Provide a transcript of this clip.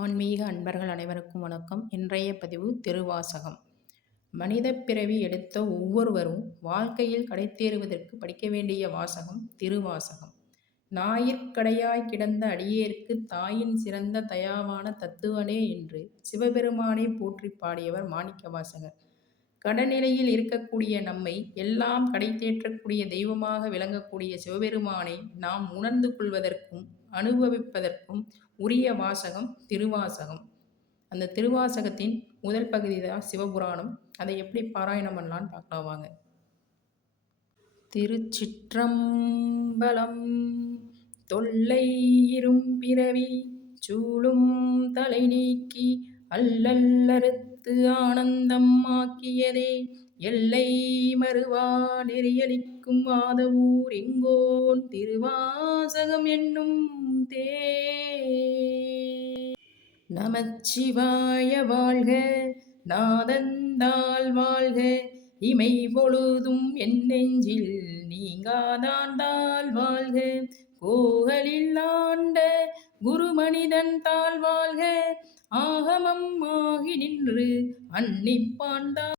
ஆன்மீக அன்பர்கள் அனைவருக்கும் வணக்கம். இன்றைய பதிவு திருவாசகம். மனித பிறவி எடுத்த ஒவ்வொருவரும் வாழ்க்கையில் கடைத்தேறுவதற்கு படிக்க வேண்டிய வாசகம் திருவாசகம். ஞாயிற்கடையாய் கிடந்த அடியேற்கு தாயின் சிறந்த தயாவான தத்துவனே என்று சிவபெருமானை போற்றி பாடியவர் மாணிக்க வாசகர். கடநிலையில் இருக்கக்கூடிய நம்மை எல்லாம் கடை தேற்றக்கூடிய தெய்வமாக விளங்கக்கூடிய சிவபெருமானை நாம் உணர்ந்து கொள்வதற்கும் அனுபவிப்பதற்கும் உரிய வாசகம் திருவாசகம். அந்த திருவாசகத்தின் முதல் பகுதி தான் சிவபுராணம். அதை எப்படி பாராயணம் பண்ணலான்னு பார்க்கலாம் வாங்க. திருச்சிற்றம்பலம். தொல்லை இரும்பிறவி சூழும் தலை நீக்கி அல்லல்லறுத்து ஆனந்தம் ஆக்கியதே எல்லை மறுவா நெறியளிக்கும் வாதவூர் எங்கோன் திருவாசகம் என்னும் தே. நமச்சிவாய வாழ்க, நாதந்தாள் வாழ்க, இமை பொழுதும் என் நெஞ்சில் நீங்காதாண்டாள் வாழ்க, கோகலில் ஆண்ட குருமனிதன் தாழ் வாழ்க, ஆகமம் ஆகி நின்று அன்னிப்பான்